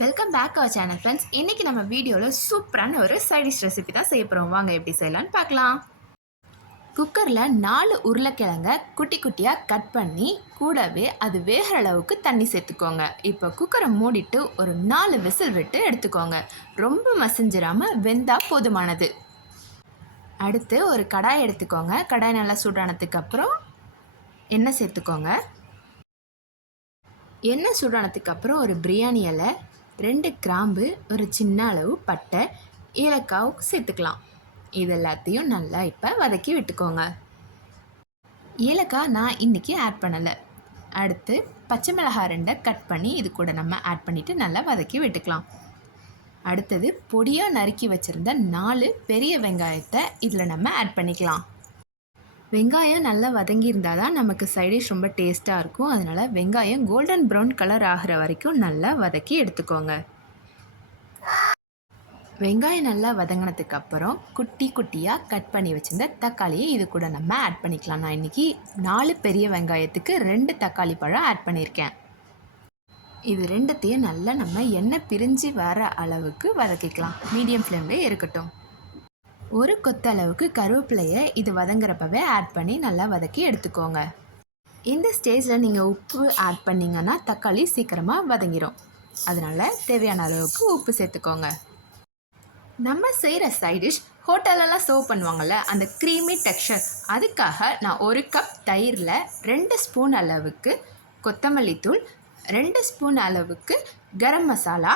Welcome back our channel friends. இன்றைக்கி நம்ம வீடியோவில் சூப்பரான ஒரு சைடிஷ் ரெசிபி தான் செய்ய போகிறோம். வாங்க எப்படி செய்யலான்னு பார்க்கலாம். குக்கரில் 4 உருளைக்கிழங்க குட்டி குட்டியாக கட் பண்ணி கூடவே அது வேகிற அளவுக்கு தண்ணி சேர்த்துக்கோங்க. இப்போ குக்கரை மூடிட்டு ஒரு 4 விசில் விட்டு எடுத்துக்கோங்க. ரொம்ப மசிஞ்சிடாமல் வெந்தால் போதுமானது. அடுத்து ஒரு கடாய் எடுத்துக்கோங்க. கடாய் நல்லா சூடானதுக்கப்புறம் எண்ணெய் சேர்த்துக்கோங்க. எண்ணெய் சூடானதுக்கப்புறம் ஒரு பிரியாணி இலை, 2 கிராம்பு, ஒரு சின்ன அளவு பட்டை, ஏலக்காய் சேர்த்துக்கலாம். இது எல்லாத்தையும் நல்லா இப்போ வதக்கி விட்டுக்கோங்க. ஏலக்காய் நான் இன்றைக்கி ஆட் பண்ணலை. அடுத்து பச்சை மிளகாய் 2 கட் பண்ணி இது கூட நம்ம ஆட் பண்ணிவிட்டு நல்லா வதக்கி விட்டுக்கலாம். அடுத்தது பொடியாக நறுக்கி வச்சுருந்த 4 பெரிய வெங்காயத்தை இதில் நம்ம ஆட் பண்ணிக்கலாம். வெங்காயம் நல்லா வதங்கியிருந்தால் தான் நமக்கு சைடிஷ் ரொம்ப டேஸ்ட்டாக இருக்கும். அதனால் வெங்காயம் கோல்டன் ப்ரௌன் கலர் ஆகிற வரைக்கும் நல்லா வதக்கி எடுத்துக்கோங்க. வெங்காயம் நல்லா வதங்கினதுக்கப்புறம் குட்டி குட்டியாக கட் பண்ணி வச்சுருந்த தக்காளியை இது கூட நம்ம ஆட் பண்ணிக்கலாம். நான் இன்றைக்கி 4 பெரிய வெங்காயத்துக்கு 2 தக்காளி பழம் ஆட் பண்ணியிருக்கேன். இது ரெண்டுத்தையும் நல்லா நம்ம எண்ணெய் பிரிஞ்சு வர அளவுக்கு வதக்கிக்கலாம். மீடியம் ஃப்ளேம்லேயே இருக்கட்டும். ஒரு கொத்தளவுக்கு கருவேப்பிலையை இது வதங்குறப்பவே ஆட் பண்ணி நல்லா வதக்கி எடுத்துக்கோங்க. இந்த ஸ்டேஜில் நீங்கள் உப்பு ஆட் பண்ணிங்கன்னா தக்காளி சீக்கிரமாக வதங்கிடும். அதனால் தேவையான அளவுக்கு உப்பு சேர்த்துக்கோங்க. நம்ம செய்கிற சைடிஷ் ஹோட்டலெல்லாம் சர்வ் பண்ணுவாங்கள்ல, அந்த க்ரீமி டெக்ஸ்சர், அதுக்காக நான் 1 கப் தயிரில் 2 ஸ்பூன் அளவுக்கு கொத்தமல்லி தூள், 2 ஸ்பூன் அளவுக்கு கரம் மசாலா,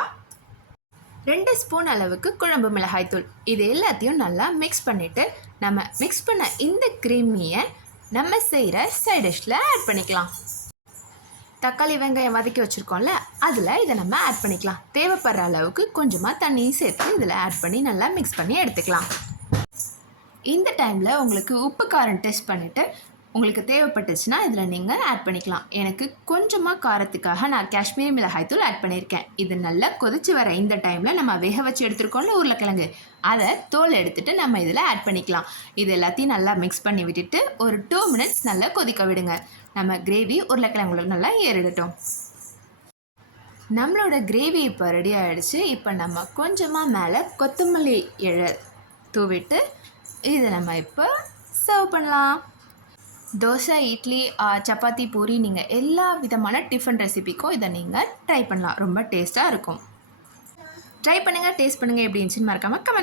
2 ஸ்பூன் அளவுக்கு குழம்பு மிளகாய்த்தூள், இது எல்லாத்தையும் நல்லா மிக்ஸ் பண்ணிவிட்டு நம்ம மிக்ஸ் பண்ண இந்த க்ரீமியை நம்ம செய்கிற சைட் டிஷ்ஷில் ஆட் பண்ணிக்கலாம். தக்காளி வெங்காயம் வதக்கி வச்சுருக்கோம்ல, அதில் இதை நம்ம ஆட் பண்ணிக்கலாம். தேவைப்படுற அளவுக்கு கொஞ்சமாக தண்ணியும் சேர்த்து இதில் ஆட் பண்ணி நல்லா மிக்ஸ் பண்ணி எடுத்துக்கலாம். இந்த டைமில் உங்களுக்கு உப்பு காரம் டெஸ்ட் பண்ணிவிட்டு உங்களுக்கு தேவைப்பட்டுச்சுன்னா இதில் நீங்கள் ஆட் பண்ணிக்கலாம். எனக்கு கொஞ்சமாக காரத்துக்காக நான் காஷ்மீரி மிளகாய்த்தூள் ஆட் பண்ணியிருக்கேன். இது நல்லா கொதிச்சு வர இந்த டைமில் நம்ம வேக வச்சு எடுத்துருக்கோம்ல உருளைக்கிழங்கு, அதை தோல் எடுத்துகிட்டு நம்ம இதில் ஆட் பண்ணிக்கலாம். இது எல்லாத்தையும் நல்லா மிக்ஸ் பண்ணி விட்டுட்டு ஒரு 2 மினிட்ஸ் நல்லா கொதிக்க விடுங்க. நம்ம கிரேவி உருளைக்கிழங்குல நல்லா ஏறிடட்டும். நம்மளோட கிரேவி இப்போ ரெடி ஆகிடுச்சு. இப்போ நம்ம கொஞ்சமாக மேலே கொத்தமல்லி இலை தூவிட்டு இதை நம்ம இப்போ சர்வ் பண்ணலாம். தோசை, இட்லி, சப்பாத்தி, பூரி, நீங்கள் எல்லா விதமான டிஃபன் ரெசிபிக்கும் இதை நீங்கள் ட்ரை பண்ணலாம். ரொம்ப டேஸ்ட்டாக இருக்கும். ட்ரை பண்ணுங்கள், டேஸ்ட் பண்ணுங்கள். எப்படி இருந்துச்சுன்னு மறக்காமல் கமெண்ட்